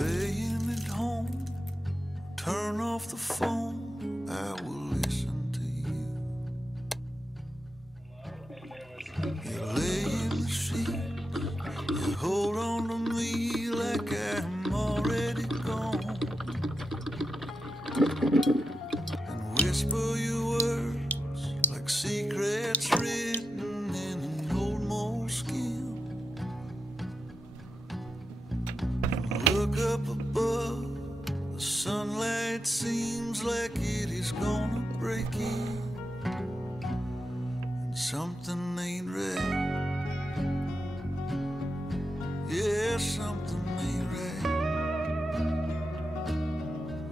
Staying at home, turn off the phone, I will listen to you. You lay in the sheets, you hold on to me like I'm already gone, and whisper your words like secrets written in an old moleskin. Look up above, the sunlight seems like it is gonna break in, and something ain't right. Yeah, something ain't right.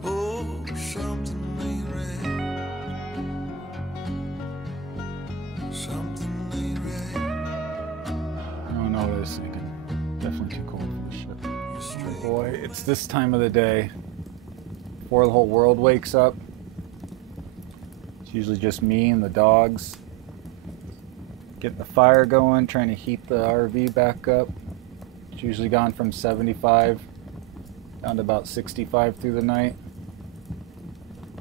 Oh, something ain't right. Something ain't right. I don't know what I was thinking. Definitely too cold for this shit. Boy, it's this time of the day before the whole world wakes up. It's usually just me and the dogs getting the fire going, trying to heat the RV back up. It's usually gone from 75 down to about 65 through the night.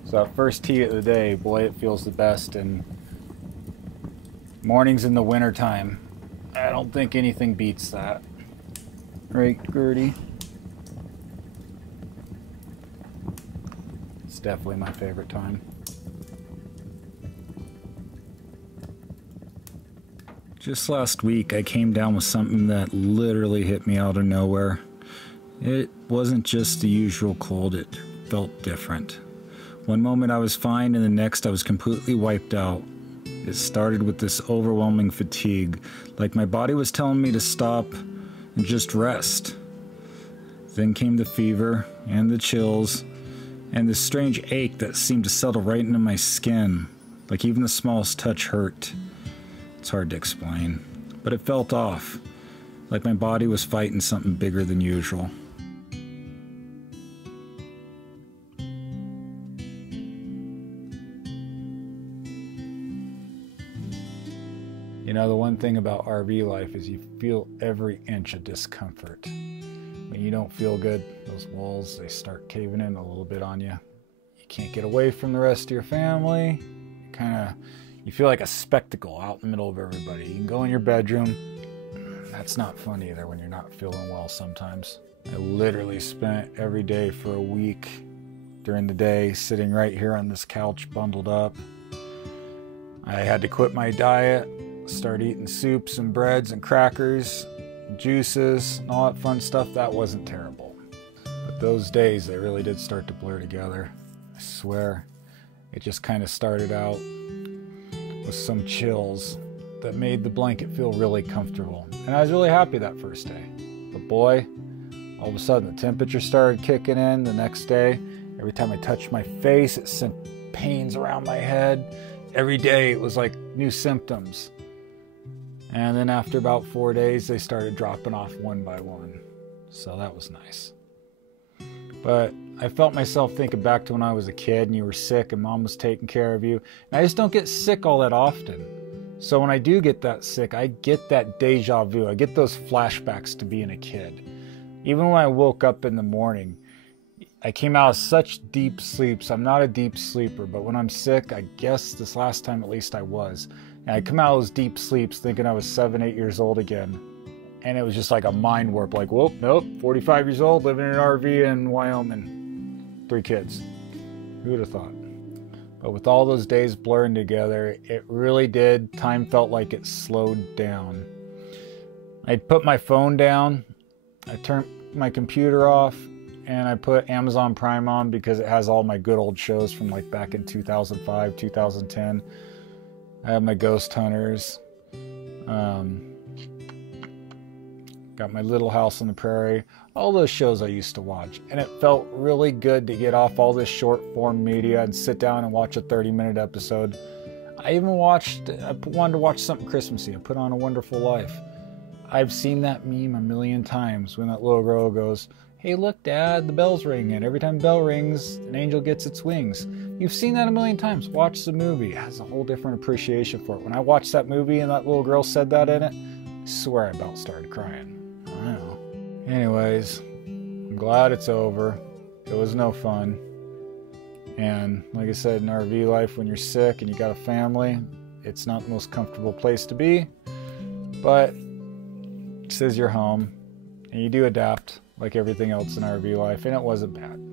So that first heat of the day, boy, it feels the best. And mornings in the winter time, I don't think anything beats that. Right, Gertie? It's definitely my favorite time. Just last week, I came down with something that literally hit me out of nowhere. It wasn't just the usual cold, it felt different. One moment I was fine, and the next I was completely wiped out. It started with this overwhelming fatigue, like my body was telling me to stop and just rest. Then came the fever and the chills and this strange ache that seemed to settle right into my skin, like even the smallest touch hurt. It's hard to explain, but it felt off, like my body was fighting something bigger than usual. You know, the one thing about RV life is you feel every inch of discomfort. When you don't feel good, those walls, they start caving in a little bit on you. You can't get away from the rest of your family. You feel like a spectacle out in the middle of everybody. You can go in your bedroom. That's not fun either when you're not feeling well sometimes. I literally spent every day for a week during the day sitting right here on this couch bundled up. I had to quit my diet, start eating soups and breads and crackers, juices, and all that fun stuff. That wasn't terrible. But those days, they really did start to blur together. I swear. It just kind of started out with some chills that made the blanket feel really comfortable. And I was really happy that first day. But boy, all of a sudden the temperature started kicking in the next day. Every time I touched my face, it sent pains around my head. Every day it was like new symptoms. And then after about 4 days, they started dropping off one by one. So that was nice. But I felt myself thinking back to when I was a kid and you were sick and mom was taking care of you. And I just don't get sick all that often. So when I do get that sick, I get that deja vu. I get those flashbacks to being a kid. Even when I woke up in the morning, I came out of such deep sleeps. I'm not a deep sleeper, but when I'm sick, I guess this last time at least I was. And I come out of those deep sleeps thinking I was 7, 8 years old again. And it was just like a mind warp, like, whoop, nope, 45 years old, living in an RV in Wyoming, 3 kids. Who would have thought? But with all those days blurring together, it really did. Time felt like it slowed down. I'd put my phone down, I turned my computer off, and I put Amazon Prime on because it has all my good old shows from like back in 2005, 2010. I have my Ghost Hunters. Got my Little House on the Prairie. All those shows I used to watch. And it felt really good to get off all this short form media and sit down and watch a 30-minute episode. I wanted to watch something Christmassy. I put on A Wonderful Life. I've seen that meme a million times when that little girl goes, "Hey, look, Dad, the bell's ringing. Every time the bell rings, an angel gets its wings." You've seen that a million times. Watch the movie. It has a whole different appreciation for it. When I watched that movie and that little girl said that in it, I swear I about started crying. I don't know. Anyways, I'm glad it's over. It was no fun. And like I said, in RV life, when you're sick and you got a family, it's not the most comfortable place to be, but this is your home, and you do adapt like everything else in RV life, and it wasn't bad.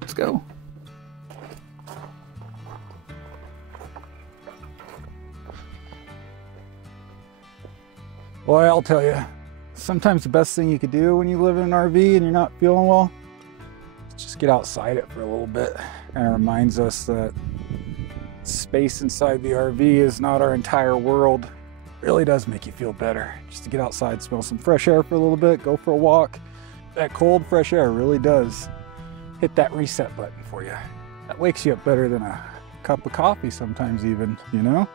Let's go. Boy, I'll tell you, sometimes the best thing you could do when you live in an RV and you're not feeling well is just get outside it for a little bit. And it reminds us that space inside the RV is not our entire world. It really does make you feel better just to get outside, smell some fresh air for a little bit, go for a walk. That cold, fresh air really does hit that reset button for you. That wakes you up better than a cup of coffee sometimes even, you know?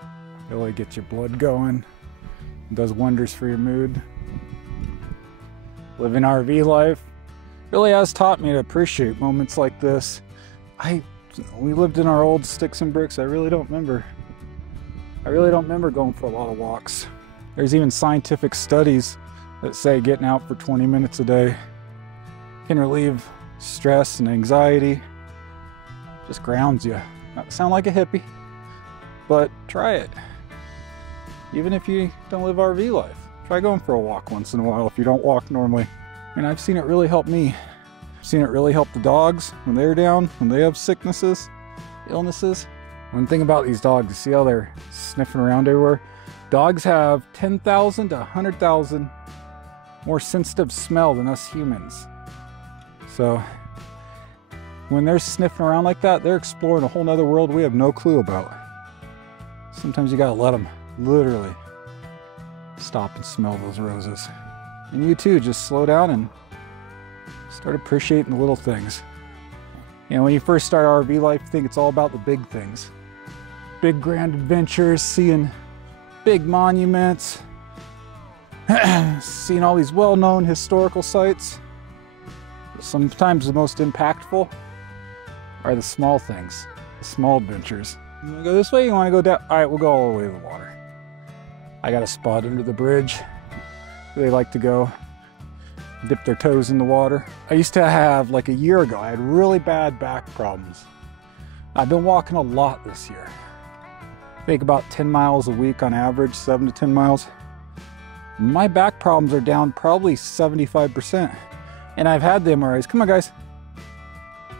Really gets your blood going. It does wonders for your mood. Living RV life really has taught me to appreciate moments like this. We lived in our old sticks and bricks. I really don't remember going for a lot of walks. There's even scientific studies that say getting out for 20 minutes a day can relieve stress and anxiety. Just grounds you. Not to sound like a hippie, but try it. Even if you don't live RV life, try going for a walk once in a while if you don't walk normally. And I've seen it really help me. I've seen it really help the dogs when they're down, when they have sicknesses, illnesses. One thing about these dogs, you see how they're sniffing around everywhere? Dogs have 10,000 to 100,000 more sensitive smell than us humans. So when they're sniffing around like that, they're exploring a whole nother world we have no clue about. Sometimes you gotta let them literally stop and smell those roses. And you too, just slow down and start appreciating the little things. You know, when you first start RV life, you think it's all about the big things. Big grand adventures, seeing big monuments, seeing all these well-known historical sites. But sometimes the most impactful are the small things, the small adventures. You wanna go this way, you wanna go down? All right, we'll go all the way to the water. I got a spot under the bridge where they like to go dip their toes in the water. I used to have, like a year ago, I had really bad back problems. I've been walking a lot this year. I think about 10 miles a week on average, 7 to 10 miles. My back problems are down probably 75%. And I've had the MRIs. Come on, guys.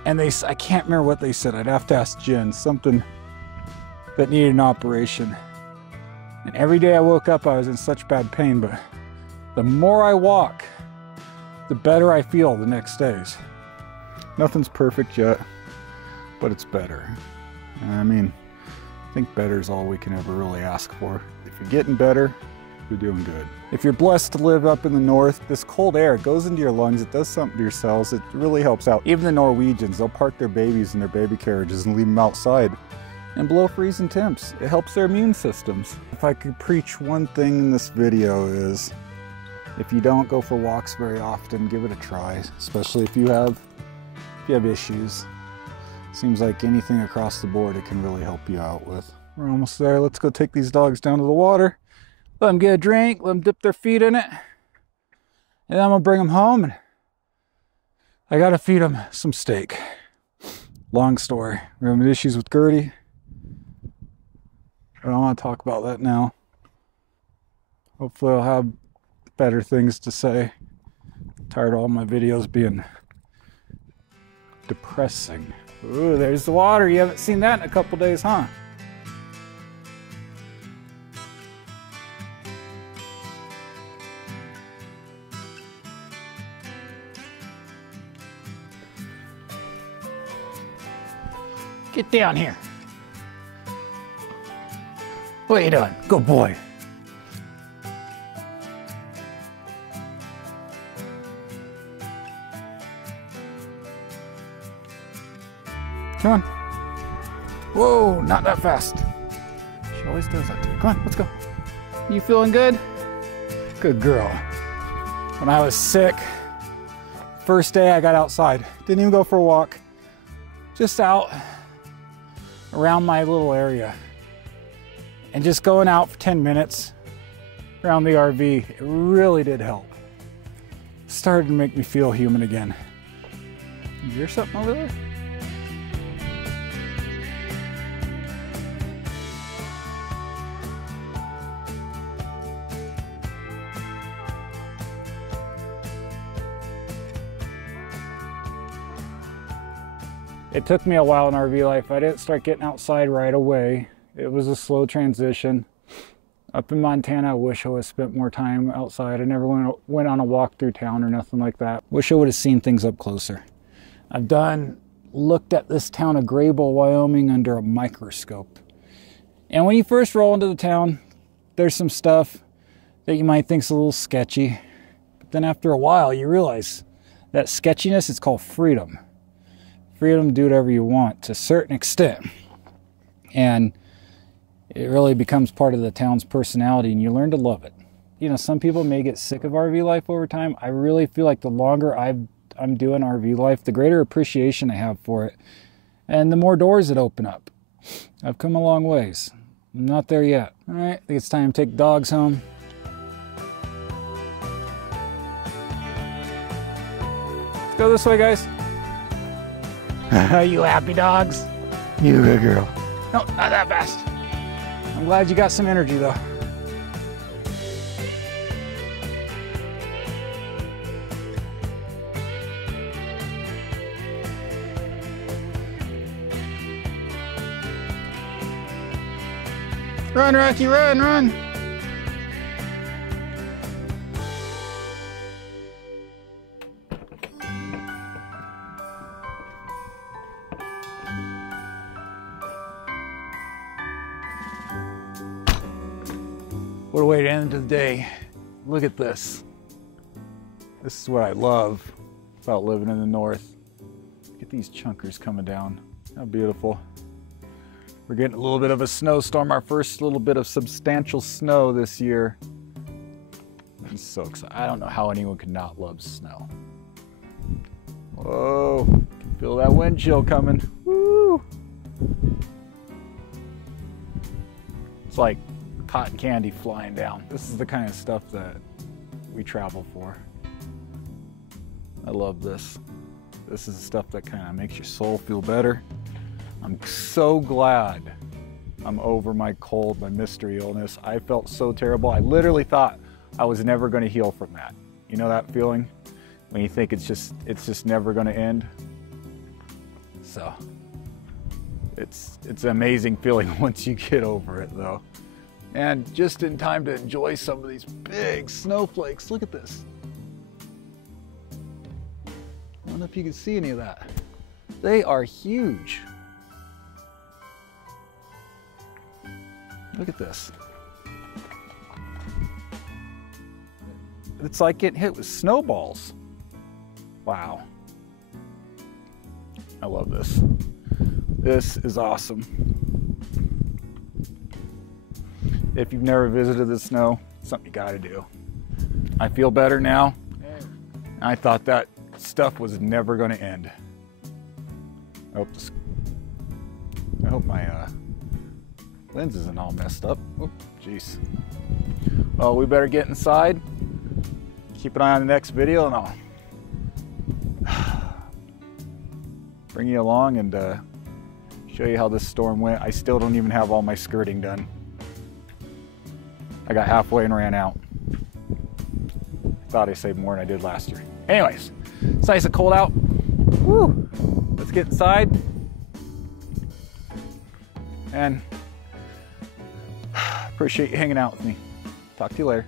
And I can't remember what they said. I'd have to ask Jen, something that needed an operation. And every day I woke up, I was in such bad pain, but the more I walk, the better I feel the next days. Nothing's perfect yet, but it's better. And I mean, I think better is all we can ever really ask for. If you're getting better, you're doing good. If you're blessed to live up in the north, this cold air goes into your lungs, it does something to your cells, it really helps out. Even the Norwegians, they'll park their babies in their baby carriages and leave them outside and below freezing temps. It helps their immune systems. If I could preach one thing in this video is, if you don't go for walks very often, give it a try, especially if you have issues. Seems like anything across the board it can really help you out with. We're almost there. Let's go take these dogs down to the water. Let them get a drink, let them dip their feet in it. And then I'm gonna bring them home and I gotta feed them some steak. Long story. We're having issues with Gertie. I don't want to talk about that now. Hopefully I'll have better things to say. I'm tired of all my videos being depressing. Ooh, there's the water. You haven't seen that in a couple days, huh? Get down here. What are you doing? Good boy. Come on. Whoa, not that fast. She always does that too. Come on, let's go. You feeling good? Good girl. When I was sick, first day I got outside. Didn't even go for a walk. Just out, around my little area. And just going out for 10 minutes around the RV, it really did help. Started to make me feel human again. You hear something over there? It took me a while in RV life. I didn't start getting outside right away. It was a slow transition. Up in Montana, I wish I would have spent more time outside. I never went on a walk through town or nothing like that. Wish I would have seen things up closer. I've looked at this town of Graybull, Wyoming under a microscope. And when you first roll into the town, there's some stuff that you might think's a little sketchy. But then after a while, you realize that sketchiness is called freedom. Freedom to do whatever you want to a certain extent. And it really becomes part of the town's personality, and you learn to love it. You know, some people may get sick of RV life over time. I really feel like the longer I'm doing RV life, the greater appreciation I have for it, and the more doors that open up. I've come a long ways. I'm not there yet. All right, I think it's time to take dogs home. Let's go this way, guys. You happy dogs? You good girl. No, not that fast. I'm glad you got some energy though. Run, Rocky, run, run. What a way to end the day. Look at this. This is what I love about living in the north. Look at these chunkers coming down. How beautiful. We're getting a little bit of a snowstorm, our first little bit of substantial snow this year. I'm so excited. I don't know how anyone could not love snow. Whoa, can feel that wind chill coming. Woo! It's like cotton candy flying down. This is the kind of stuff that we travel for. I love this. This is the stuff that kind of makes your soul feel better. I'm so glad I'm over my cold, my mystery illness. I felt so terrible. I literally thought I was never going to heal from that. You know that feeling when you think it's just never going to end? So it's an amazing feeling once you get over it though. And just in time to enjoy some of these big snowflakes. Look at this. I don't know if you can see any of that. They are huge. Look at this. It's like getting hit with snowballs. Wow. I love this. This is awesome. If you've never visited the snow, it's something you gotta do. I feel better now. I thought that stuff was never gonna end. I hope my lens isn't all messed up. Oh, jeez. Well, we better get inside. Keep an eye on the next video and I'll bring you along and show you how this storm went. I still don't even have all my skirting done. I got halfway and ran out. Thought I saved more than I did last year. Anyways, it's nice and cold out. Woo! Let's get inside. And appreciate you hanging out with me. Talk to you later.